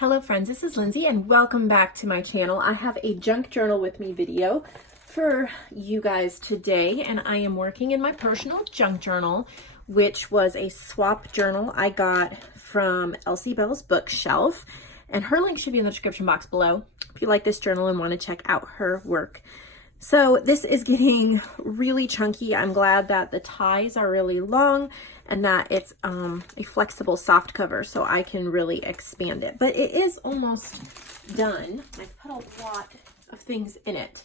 Hello friends, this is Lindsay and welcome back to my channel. I have a junk journal with me video for you guys today, and I am working in my personal junk journal, which was a swap journal I got from Ellsie Bels bookshelf, and her link should be in the description box below if you like this journal and want to check out her work. So this is getting really chunky. I'm glad that the ties are really long and that it's a flexible soft cover so I can really expand it. But it is almost done. I've put a lot of things in it,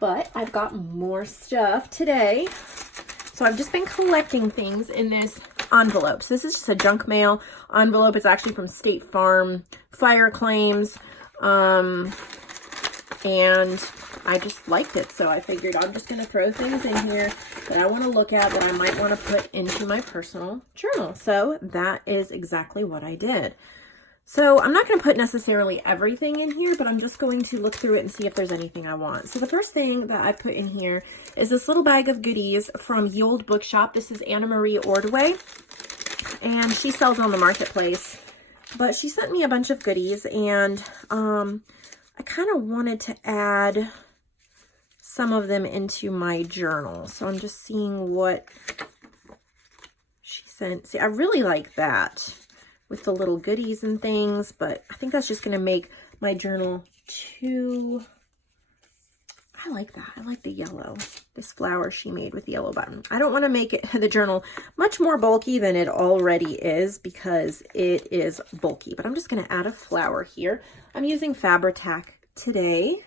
but I've got more stuff today. So I've just been collecting things in this envelope. So this is just a junk mail envelope. It's actually from State Farm Fire Claims. And I just liked it, so I figured I'm just going to throw things in here that I want to look at that I might want to put into my personal journal. So that is exactly what I did. So I'm not going to put necessarily everything in here, but I'm just going to look through it and see if there's anything I want. So the first thing that I put in here is this little bag of goodies from Ye Olde Bookshop. This is Anna Marie Ordway, and she sells on the marketplace. But she sent me a bunch of goodies, and I kind of wanted to add some of them into my journal. So I'm just seeing what she sent. See, I really like that with the little goodies and things, but I think that's just going to make my journal too... I like that. I like the yellow, this flower she made with the yellow button. I don't want to make it the journal much more bulky than it already is because it is bulky, but I'm just going to add a flower here. I'm using Fabri-Tac today.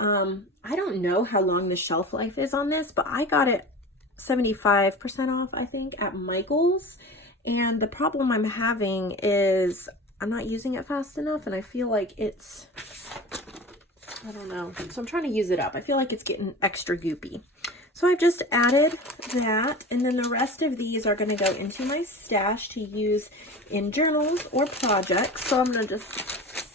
I don't know how long the shelf life is on this, but I got it 75% off, I think, at Michael's. And the problem I'm having is I'm not using it fast enough, and I feel like it's... I don't know. So I'm trying to use it up. I feel like it's getting extra goopy. So I've just added that, and then the rest of these are going to go into my stash to use in journals or projects. So I'm going to just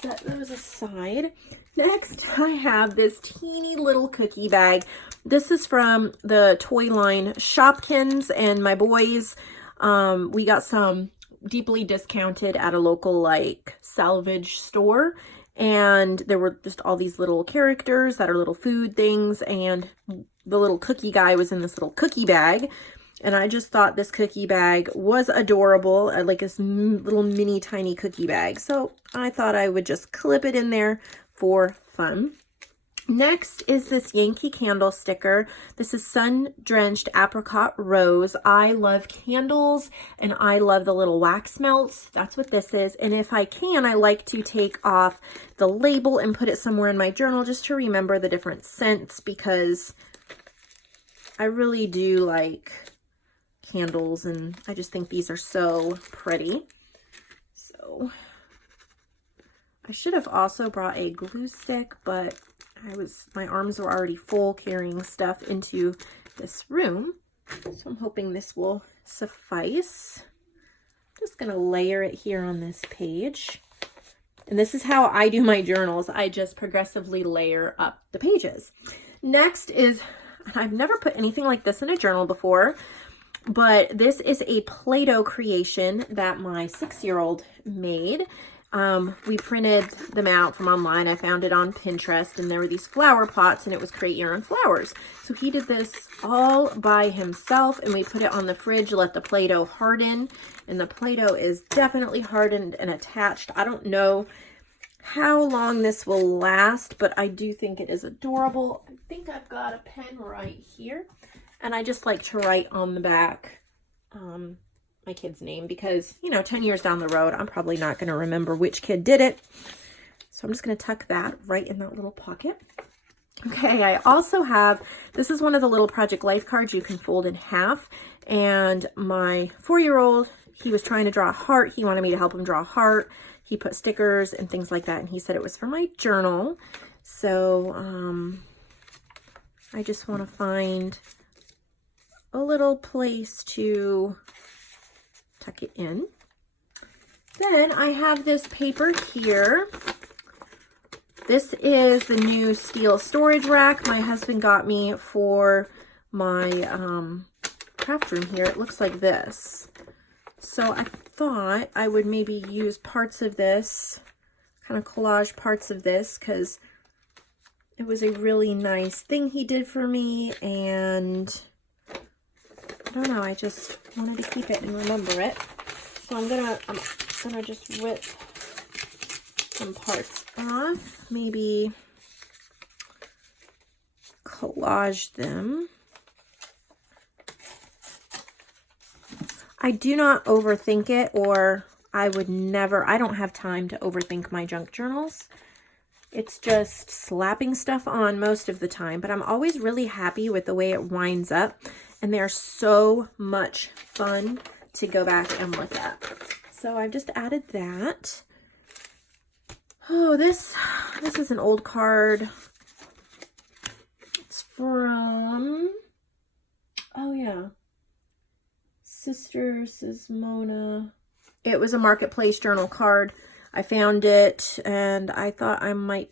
set those aside. Next, I have this teeny little cookie bag. This is from the toy line Shopkins, and my boys, we got some deeply discounted at a local like salvage store. And there were just all these little characters that are little food things, and the little cookie guy was in this little cookie bag. And I just thought this cookie bag was adorable, like this little mini tiny cookie bag. So I thought I would just clip it in there for fun. Next is this Yankee Candle sticker. This is Sun-Drenched Apricot Rose. I love candles and I love the little wax melts. That's what this is. And if I can, I like to take off the label and put it somewhere in my journal just to remember the different scents, because I really do like candles and I just think these are so pretty. So I should have also brought a glue stick, but my arms were already full carrying stuff into this room. So I'm hoping this will suffice. Just gonna layer it here on this page. And this is how I do my journals. I just progressively layer up the pages. Next is, I've never put anything like this in a journal before, but this is a Play-Doh creation that my 6-year-old made. We printed them out from online. I found it on Pinterest, and there were these flower pots, and it was Create Your Own Flowers. So he did this all by himself, and we put it on the fridge, let the Play-Doh harden, and the Play-Doh is definitely hardened and attached. I don't know how long this will last, but I do think it is adorable. I think I've got a pen right here, and I just like to write on the back my kid's name, because, you know, 10 years down the road, I'm probably not going to remember which kid did it. So I'm just going to tuck that right in that little pocket. Okay, I also have, this is one of the little Project Life cards you can fold in half. And my 4-year-old, he was trying to draw a heart. He wanted me to help him draw a heart. He put stickers and things like that, and he said it was for my journal. So I just want to find a little place to tuck it in. Then I have this paper here. This is the new steel storage rack my husband got me for my craft room here. It looks like this. So I thought I would maybe use parts of this, kind of collage parts of this, because it was a really nice thing he did for me, and I don't know, I just wanted to keep it and remember it. So I'm gonna just rip some parts off, maybe collage them. I do not overthink it, or I would never, I don't have time to overthink my junk journals. It's just slapping stuff on most of the time, but I'm always really happy with the way it winds up, and they're so much fun to go back and look at. So I've just added that. Oh, this is an old card. It's from, oh yeah, Sister Sismona. It was a Marketplace journal card. I found it and I thought I might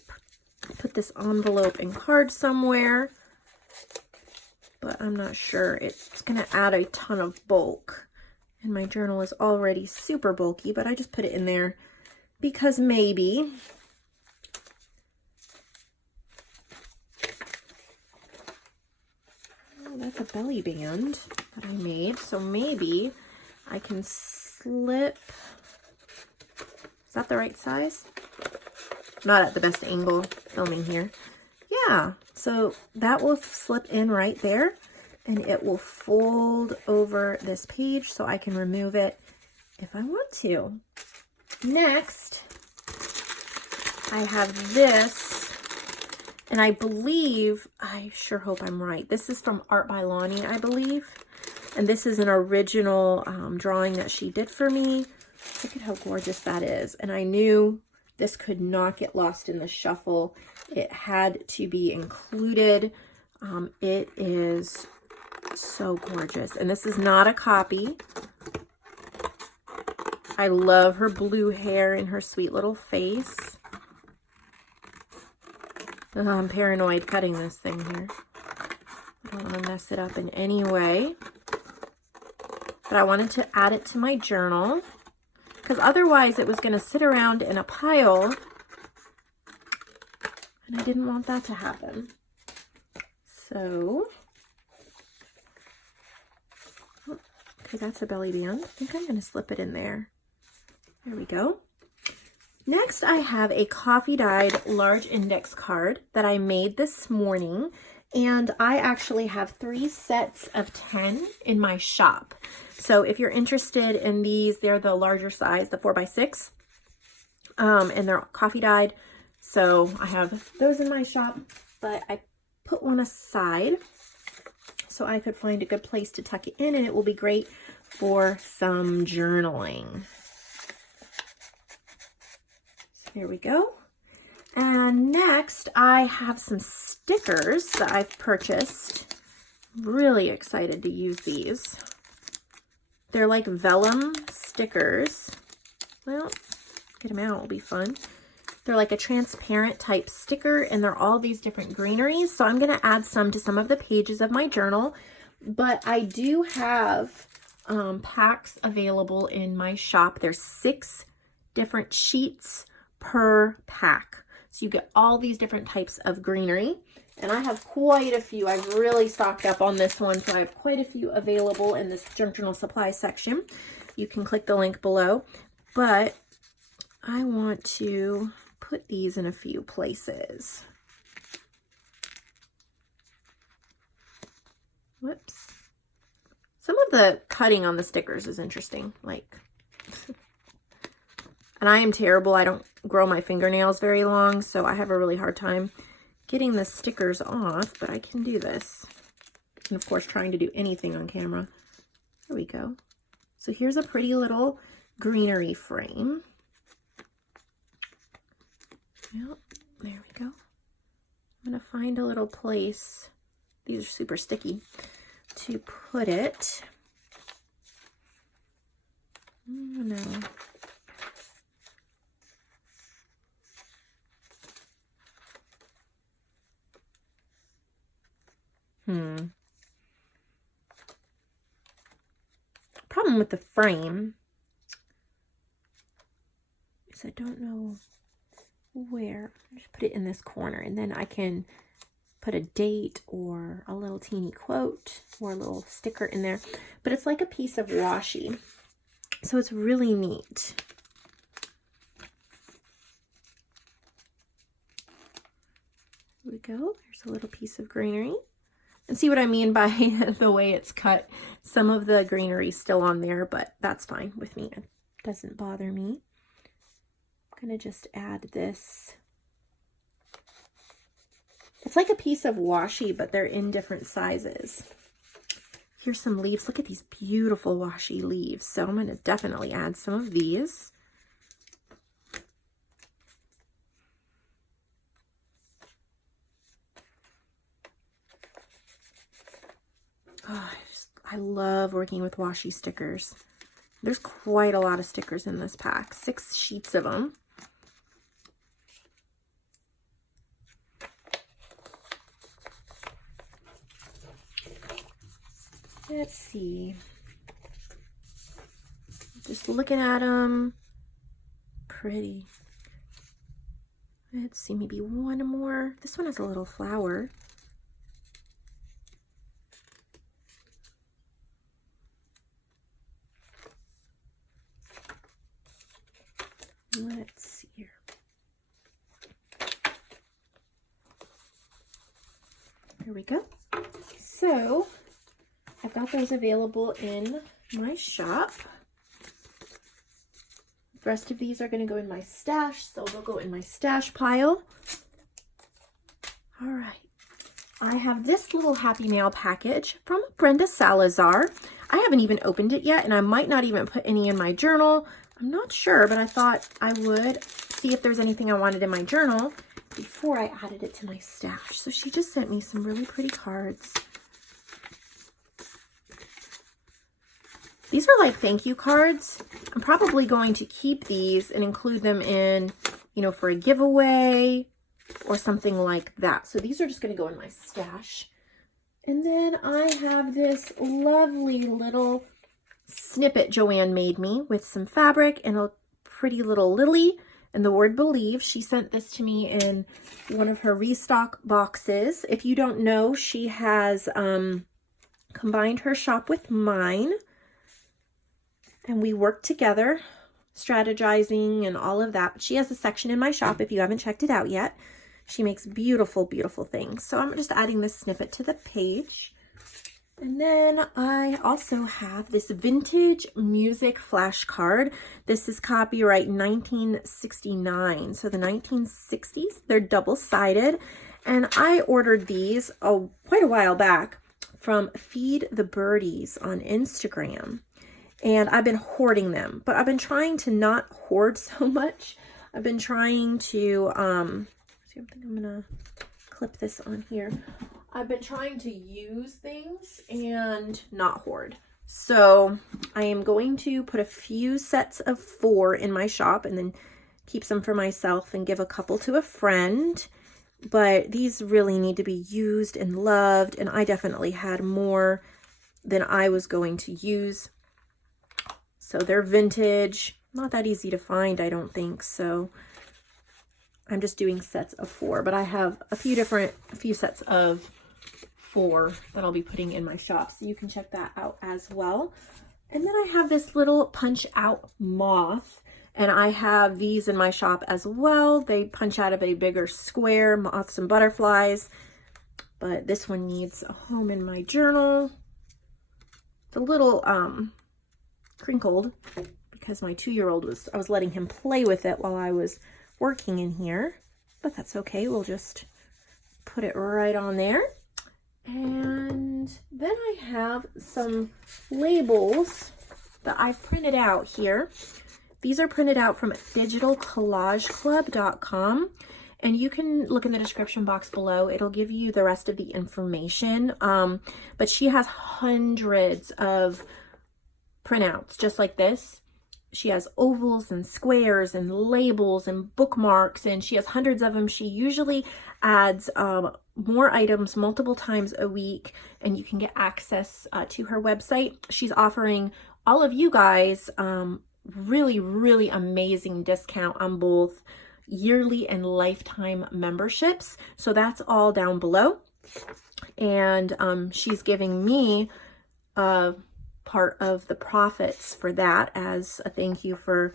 put this envelope and card somewhere, but I'm not sure. It's going to add a ton of bulk, and my journal is already super bulky, but I just put it in there because maybe. Oh, that's a belly band that I made, so maybe I can slip. Is that the right size? Not at the best angle filming here. Yeah, so that will slip in right there, and it will fold over this page so I can remove it if I want to. Next, I have this, and I believe, I sure hope I'm right. This is from Art by Lonnie, I believe. And this is an original drawing that she did for me. Look at how gorgeous that is. And I knew this could not get lost in the shuffle. It had to be included. It is so gorgeous. And this is not a copy. I love her blue hair and her sweet little face. Oh, I'm paranoid cutting this thing here. I don't want to mess it up in any way. But I wanted to add it to my journal, because otherwise it was going to sit around in a pile, and I didn't want that to happen. So, oh, okay, that's a belly band. I think I'm going to slip it in there. There we go. Next, I have a coffee-dyed large index card that I made this morning, and I actually have 3 sets of 10 in my shop. So if you're interested in these, they're the larger size, the 4x6, and they're coffee dyed. So I have those in my shop, but I put one aside so I could find a good place to tuck it in, and it will be great for some journaling. So here we go. And next I have some stickers that I've purchased. Really excited to use these. They're like vellum stickers. Well, get them out, it'll be fun. They're like a transparent type sticker, and they're all these different greeneries. So I'm going to add some to some of the pages of my journal, but I do have packs available in my shop. There's 6 different sheets per pack. So you get all these different types of greenery, and I have quite a few. I've really stocked up on this one, so I have quite a few available in this junk journal supply section. You can click the link below, but I want to put these in a few places. Whoops. Some of the cutting on the stickers is interesting, like, and I am terrible. I don't grow my fingernails very long, so I have a really hard time getting the stickers off, but I can do this. And of course, trying to do anything on camera. There we go. So here's a pretty little greenery frame. Yep, there we go. I'm gonna find a little place. These are super sticky to put it. Oh, no. Problem with the frame quotes. I don't know where. Just put it in this corner, and then I can put a date or a little teeny quote or a little sticker in there. But it's like a piece of washi, so it's really neat. Here we go. There's a little piece of greenery. And see what I mean by the way it's cut? Some of the greenery is still on there, but that's fine with me. It doesn't bother me. I'm going to just add this. It's like a piece of washi, but they're in different sizes. Here's some leaves. Look at these beautiful washi leaves. So I'm going to definitely add some of these. Oh, I love working with washi stickers. There's quite a lot of stickers in this pack, 6 sheets of them. Let's see. Just looking at them. Pretty. Let's see, maybe one more. This one has a little flower. Let's see here. There we go. So I've got those available in my shop. The rest of these are going to go in my stash, so they'll go in my stash pile. All right. I have this little Happy Mail package from Brenda Salazar. I haven't even opened it yet, and I might not even put any in my journal. I'm not sure, but I thought I would see if there's anything I wanted in my journal before I added it to my stash. So she just sent me some really pretty cards. These are like thank you cards. I'm probably going to keep these and include them in, you know, for a giveaway or something like that. So these are just going to go in my stash. And then I have this lovely little snippet JoAnn made me with some fabric and a pretty little lily and the word believe. She sent this to me in one of her Restock boxes. If you don't know, she has combined her shop with mine, and we work together, strategizing and all of that. But she has a section in my shop if you haven't checked it out yet. She makes beautiful, beautiful things. So I'm just adding this snippet to the page. And then I also have this vintage music flashcard. This is copyright 1969. So the 1960s, they're double-sided. And I ordered these quite a while back from Feed the Birdies on Instagram. And I've been hoarding them, but I've been trying to not hoard so much. I've been trying to, I think I'm gonna clip this on here. I've been trying to use things and not hoard. So I am going to put a few sets of 4 in my shop and then keep some for myself and give a couple to a friend. But these really need to be used and loved, and I definitely had more than I was going to use. So they're vintage, not that easy to find, I don't think. So I'm just doing sets of 4, but I have a few sets of 4 that I'll be putting in my shop, so you can check that out as well. And then I have this little punch out moth, and I have these in my shop as well. They punch out of a bigger square, moths and butterflies, but this one needs a home in my journal. It's a little crinkled because my 2-year-old I was letting him play with it while I was working in here, but that's okay. We'll just put it right on there. And then I have some labels that I've printed out here. These are printed out from digitalcollageclub.com, and you can look in the description box below. It'll give you the rest of the information. But she has hundreds of printouts just like this. She has ovals and squares and labels and bookmarks, and she has hundreds of them. She usually adds more items multiple times a week, and you can get access to her website. She's offering all of you guys really, really amazing discount on both yearly and lifetime memberships. So that's all down below. And she's giving me a part of the profits for that as a thank you for,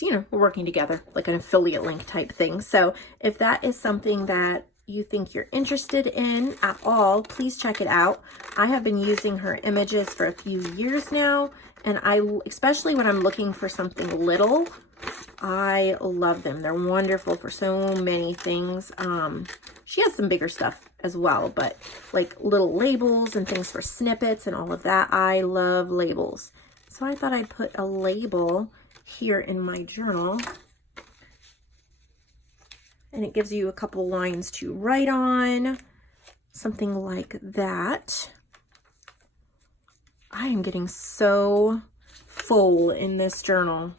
you know, we're working together, like an affiliate link type thing. So if that is something that you think you're interested in at all, please check it out. I have been using her images for a few years now, and especially when I'm looking for something little, I love them. They're wonderful for so many things. She has some bigger stuff as well, but like little labels and things for snippets and all of that. I love labels. So I thought I'd put a label here in my journal, and it gives you a couple lines to write on, something like that. I am getting so full in this journal.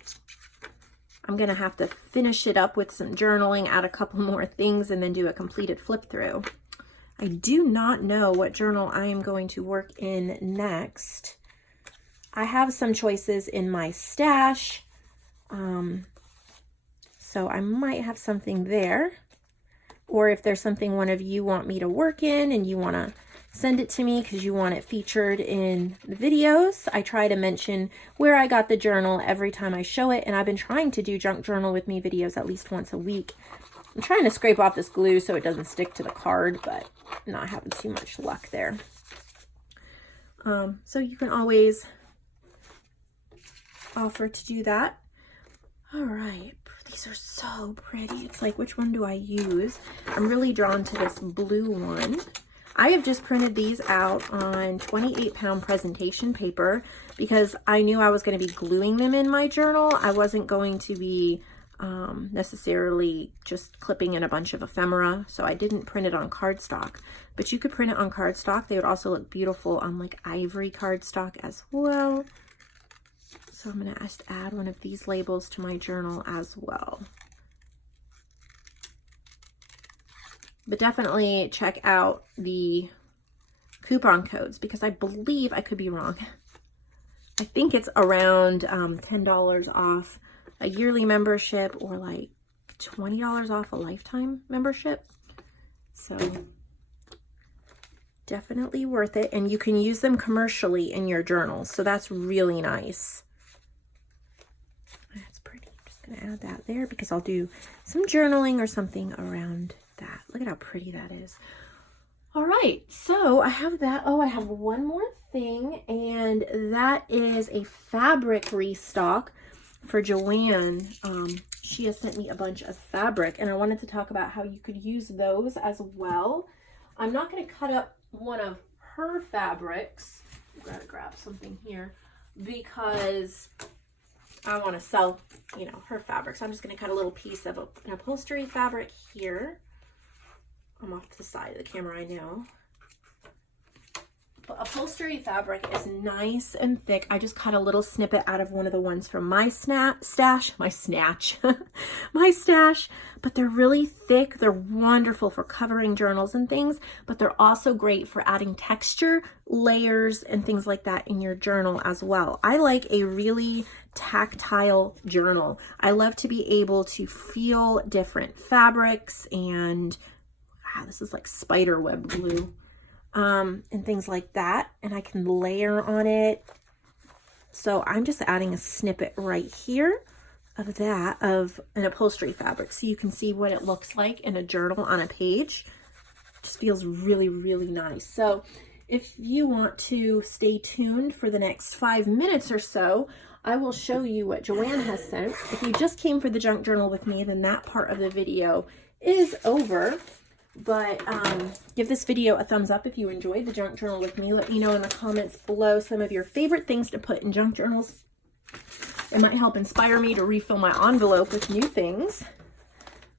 I'm gonna have to finish it up with some journaling, add a couple more things, and then do a completed flip through. I do not know what journal I am going to work in next. I have some choices in my stash. So I might have something there, or if there's something one of you want me to work in and you want to send it to me because you want it featured in the videos. I try to mention where I got the journal every time I show it, and I've been trying to do junk journal with me videos at least once a week. I'm trying to scrape off this glue so it doesn't stick to the card, but not having too much luck there. So you can always offer to do that. All right, these are so pretty. It's like, which one do I use? I'm really drawn to this blue one. I have just printed these out on 28-pound presentation paper because I knew I was going to be gluing them in my journal. I wasn't going to be necessarily just clipping in a bunch of ephemera, so I didn't print it on cardstock. But you could print it on cardstock. They would also look beautiful on like ivory cardstock as well. So I'm going to just add one of these labels to my journal as well. But definitely check out the coupon codes because I believe, I could be wrong, I think it's around $10 off a yearly membership or like $20 off a lifetime membership. So definitely worth it. And you can use them commercially in your journals. So that's really nice. That's pretty. I'm just going to add that there because I'll do some journaling or something around that. Look at how pretty that is. All right, so I have that. Oh, I have one more thing, and that is a fabric restock for JoAnn. She has sent me a bunch of fabric, and I wanted to talk about how you could use those as well. I'm not going to cut up one of her fabrics. I've got to grab something here because I want to sell, you know, her fabric. So I'm just going to cut a little piece of an upholstery fabric here. I'm off to the side of the camera, I know. But upholstery fabric is nice and thick. I just cut a little snippet out of one of the ones from my stash. But they're really thick. They're wonderful for covering journals and things, but they're also great for adding texture, layers, and things like that in your journal as well. I like a really tactile journal. I love to be able to feel different fabrics and this is like spider web glue, and things like that. And I can layer on it. So I'm just adding a snippet right here of that, of an upholstery fabric. So you can see what it looks like in a journal on a page. It just feels really, really nice. So if you want to stay tuned for the next 5 minutes or so, I will show you what JoAnn has sent. If you just came for the junk journal with me, then that part of the video is over. But give this video a thumbs up if you enjoyed the junk journal with me. Let me know in the comments below some of your favorite things to put in junk journals. It might help inspire me to refill my envelope with new things.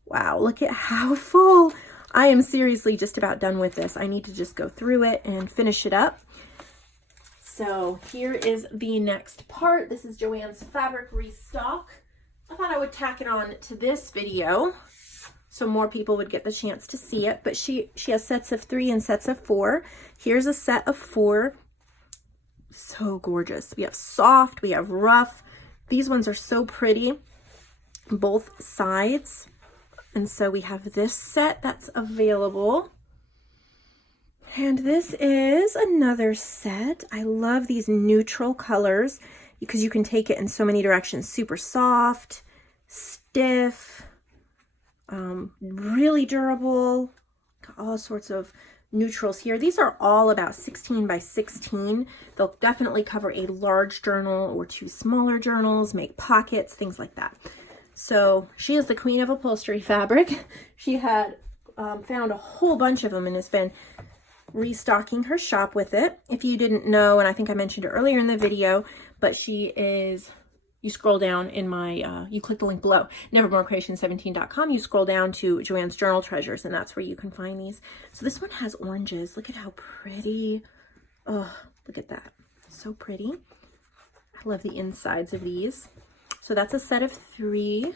Wow, look at how full. I am seriously just about done with this. I need to just go through it and finish it up. So here is the next part. This is JoAnn's fabric restock. I thought I would tack it on to this video so more people would get the chance to see it. But she has sets of 3 and sets of 4. Here's a set of 4. So gorgeous. We have soft, we have rough, These ones are so pretty, both sides. And so we have this set that's available. And this is another set. I love these neutral colors because you can take it in so many directions. Super soft, stiff, really durable, got all sorts of neutrals here. These are all about 16 by 16. They'll definitely cover a large journal or 2 smaller journals, make pockets, things like that. So she is the queen of upholstery fabric. She had found a whole bunch of them and has been restocking her shop with it. If you didn't know, and I think I mentioned it earlier in the video, but she is, you scroll down in my, you click the link below, nevermorecreation17.com, you scroll down to JoAnn's Journal Treasures, and that's where you can find these. So this one has oranges. Look at how pretty. Oh, look at that. So pretty. I love the insides of these. So that's a set of 3.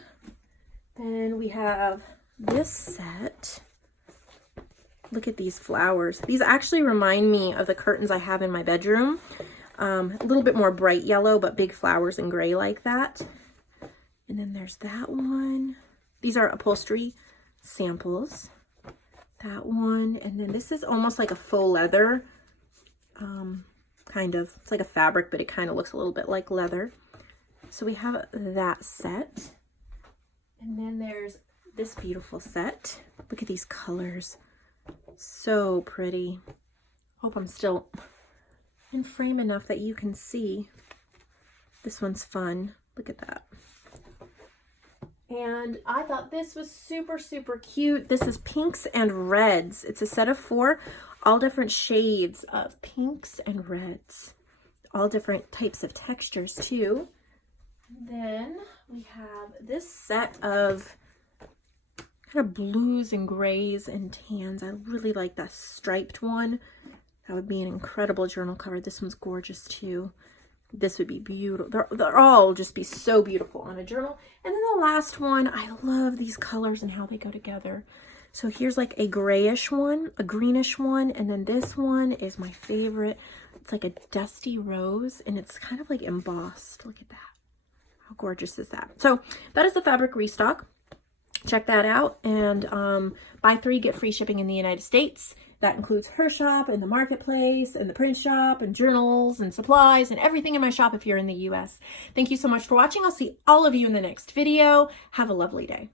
Then we have this set. Look at these flowers. These actually remind me of the curtains I have in my bedroom. A little bit more bright yellow, but big flowers in gray like that. And then there's that one. These are upholstery samples. That one. And then this is almost like a faux leather. Kind of. It's like a fabric, but it kind of looks a little bit like leather. So we have that set. And then there's this beautiful set. Look at these colors. So pretty. Hope I'm still in frame enough that you can see. This one's fun. Look at that. And I thought this was super, super cute. This is pinks and reds. It's a set of 4, all different shades of pinks and reds. All different types of textures too. Then we have this set of kind of blues and grays and tans. I really like that striped one. That would be an incredible journal cover. This one's gorgeous too. This would be beautiful. They're all just be so beautiful on a journal. And then the last one, I love these colors and how they go together. So here's like a grayish one, a greenish one, and then this one is my favorite. It's like a dusty rose, and it's kind of like embossed. Look at that. How gorgeous is that? So that is the fabric restock. Check that out, and buy 3, get free shipping in the United States. That includes her shop and the marketplace and the print shop and journals and supplies and everything in my shop if you're in the US. Thank you so much for watching. I'll see all of you in the next video. Have a lovely day.